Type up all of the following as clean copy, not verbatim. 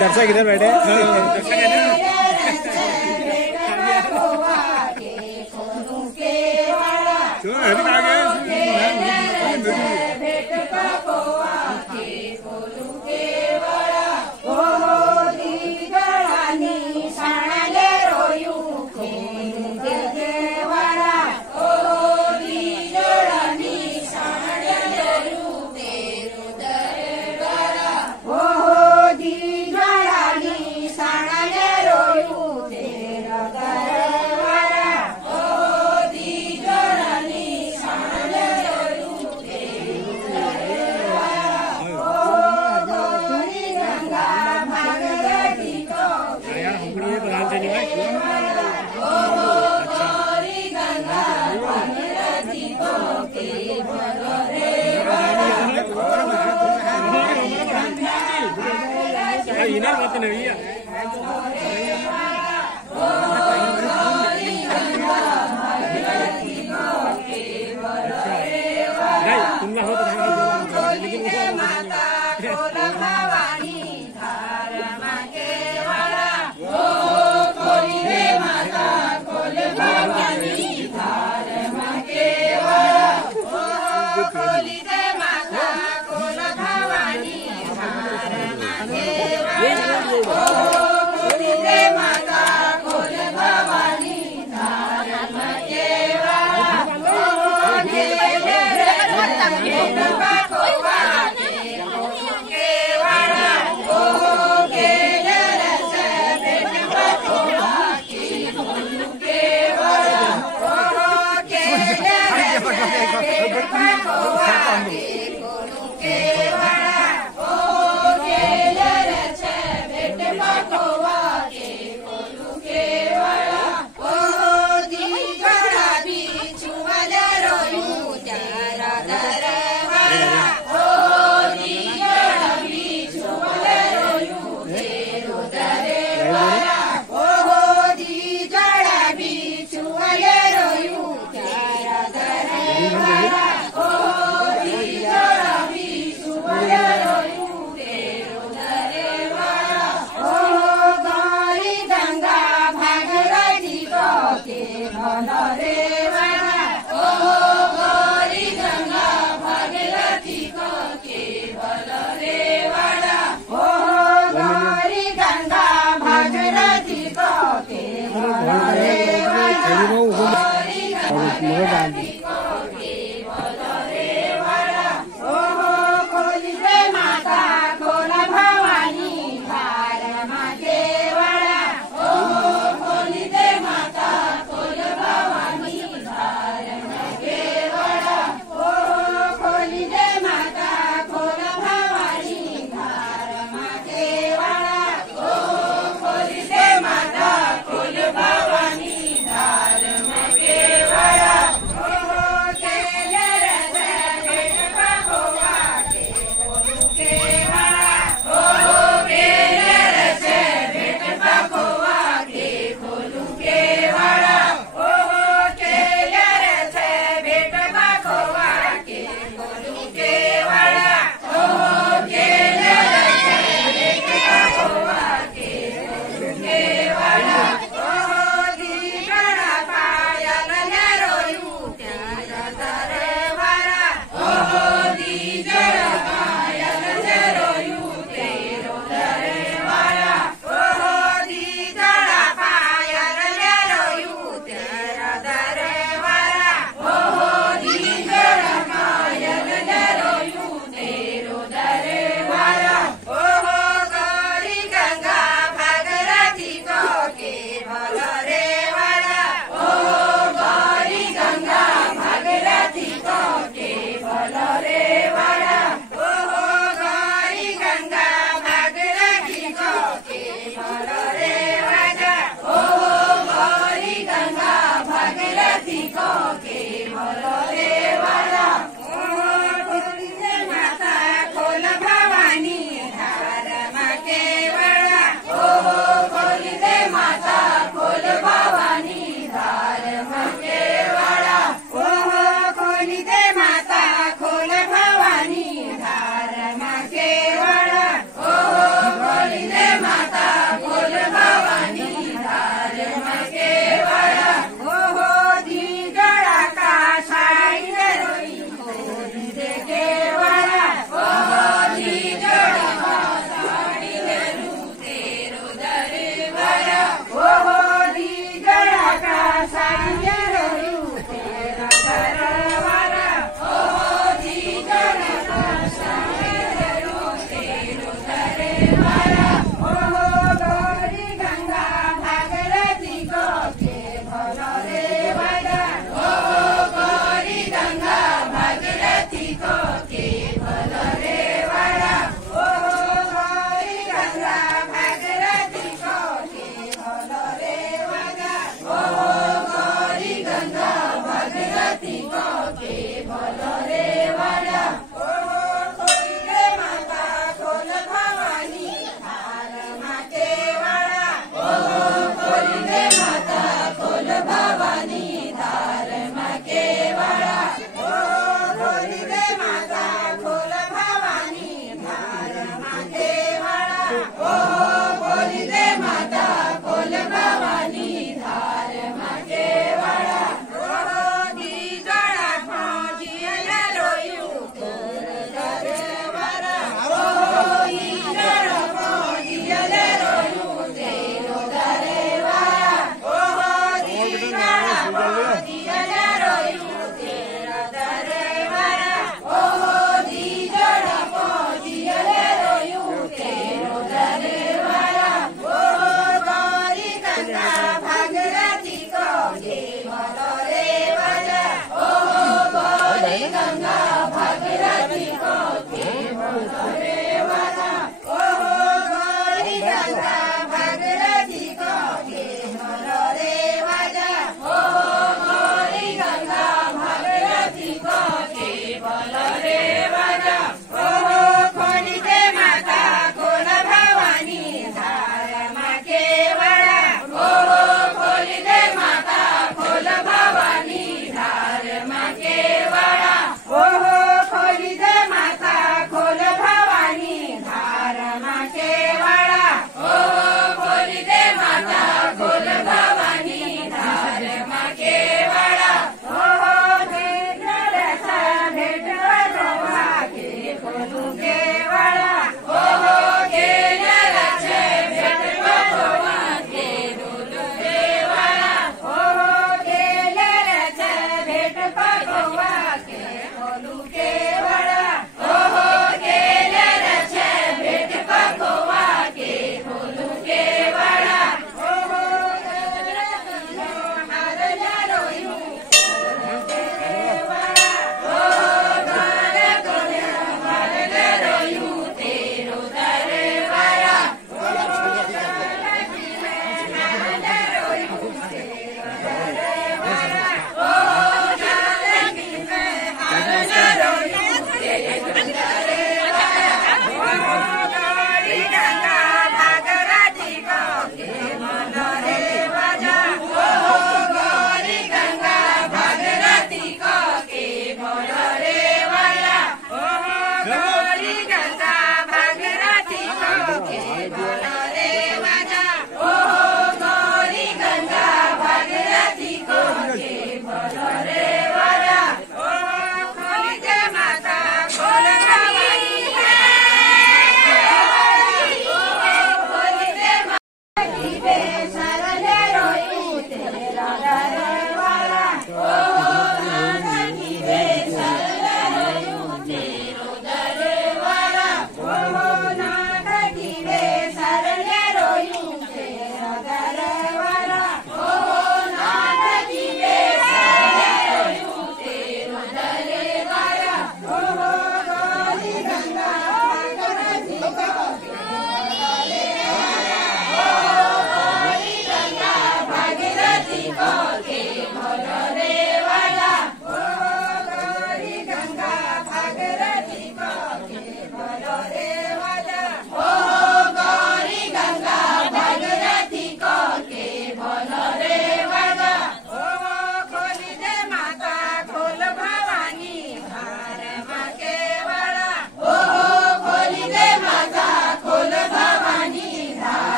दर्शक इधर बैठे Oh, ini mati nih ya. Đây, cùng là hết rồi. Lekin Kewa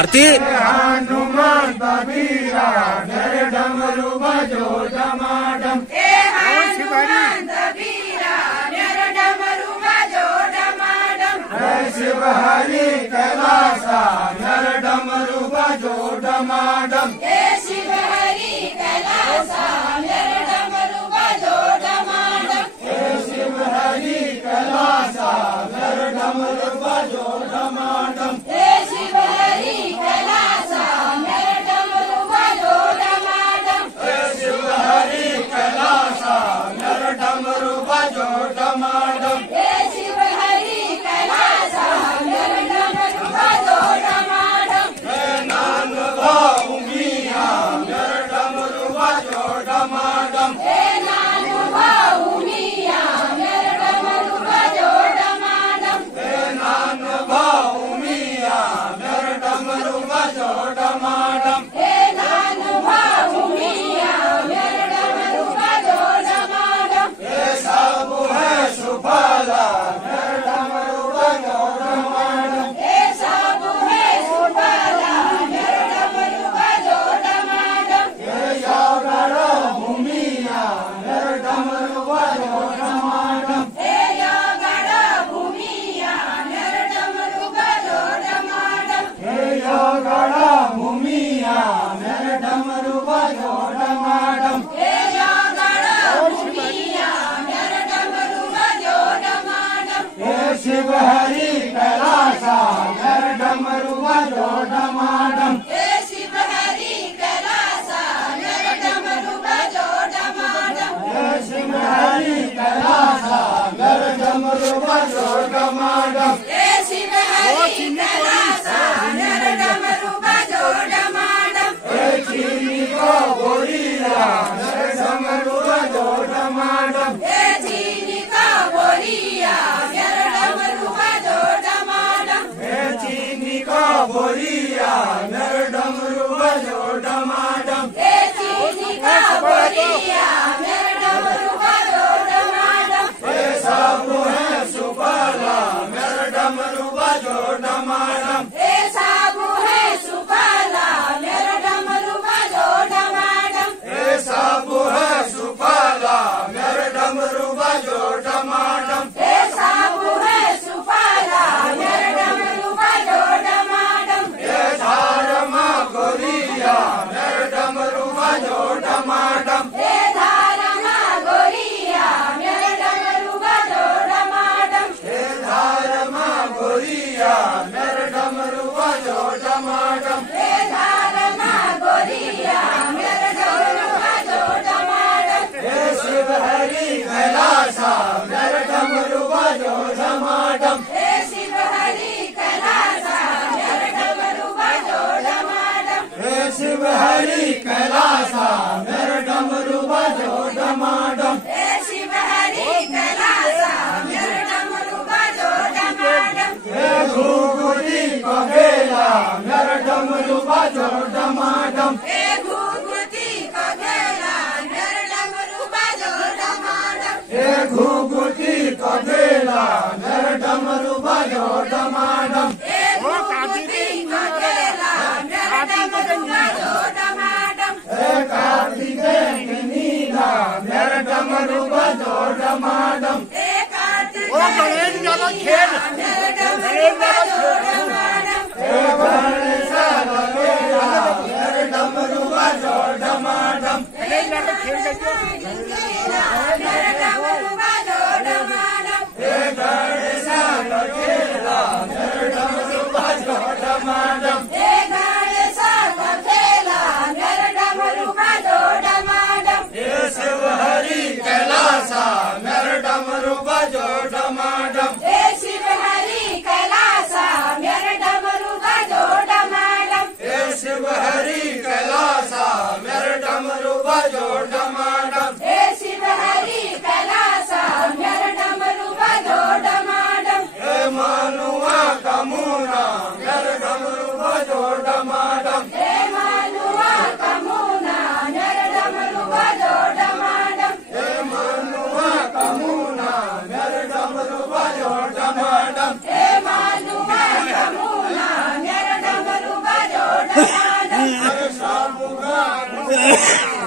आरती हनुमंत वीरा नर डमरू बजो डमाडम हनुमंत वीरा नर डमरू बजो डमाडम शिव हरि कैलासा नर डमरू बजो डमाडम शिव हरि कैलासा नर डमरू बजो डमाडम शिव हरि कैलासा नर डमरू बजो डमाडम शिव हरि कैलासा नर डमरू बजो डमाडम शिव हरि कैलासा नर डमरू बजो डमाडम शिव हरि कैलासा नर डमरू बजो डमाडम नान भाऊ मिया नर डमरू बजो डमाडम नान भाऊ मिया नर डमरू बजो डमाडम नान भाऊ मिया नर डमरू बजो डमाडम नान भाऊ मिया नर डमरू बजो डमाडम सब है सुफला नर डमरू बजो डमाडम सब है सुफला नर डमरू बजो डमाडम यागड़ भूमिया नर डमरू बजो डमाडम यागड़ भूमिया नर डमरू बजो डमाडम यागड़ भूमिया नर डमरू बजो डमाडम यागड़ भूमिया नर डमरू बजो डमाडम शिव हरि कैलासा नर डमरू बजो डमाडम शिव हरि कैलासा नर डमरू बजो डमाडम शिव हरि कैलासा नर डमरू बजो डमाडम शिव हरि कैलासा नर डमरू बजो डमाडम चीनी को बोलिया नर डमरू बजो डमाडम चीनी को बोलिया नर डमरू बजो डमाडम चीनी को बोलिया नर डमरू बजो डमाडम चीनी को बोलिया नर डमरू बजो डमाडम सब है सुफला नर डमरू बजो डमाडम सब है सुफला नर डमरू बजो डमाडम सब है सुफला नर डमरू बजो डमाडम सब है सुफला नर डमरू बजो डमाडम धारमा गोरिया नर डमरू बजो डमाडम धारमा गोरिया नर डमरू बजो डमाडम धारमा गोरिया नर डमरू बजो डमाडम धारमा गोरिया नर डमरू बजो डमाडम शिव हरि कैलासा नर डमरू बजो डमाडम शिव हरि कैलासा नर डमरू बजो डमाडम शिव हरि कैलासा नर डमरू बजो डमाडम शिव हरि कैलासा नर डमरू बजो डमाडम घुघुती कगेला नर डमरू बजो डमाडम घुघुती कगेला नर डमरू बजो डमाडम घुघुती कगेला नर डमरू बजो डमाडम घुघुती कगेला नर डमरू बजो डमाडम कार्तिकेय नीला नर डमरू बजो डमाडम कार्तिकेय नर डमरू बजो डमाडम गणेश लगेला नर डमरू बजो डमाडम नर डमरू बजो डमाडम गणेश लगेला नर डमरू बजो डमाडम गणेश लगेला नर डमरू बजो डमाडम शिव हरि कैलासा Hey!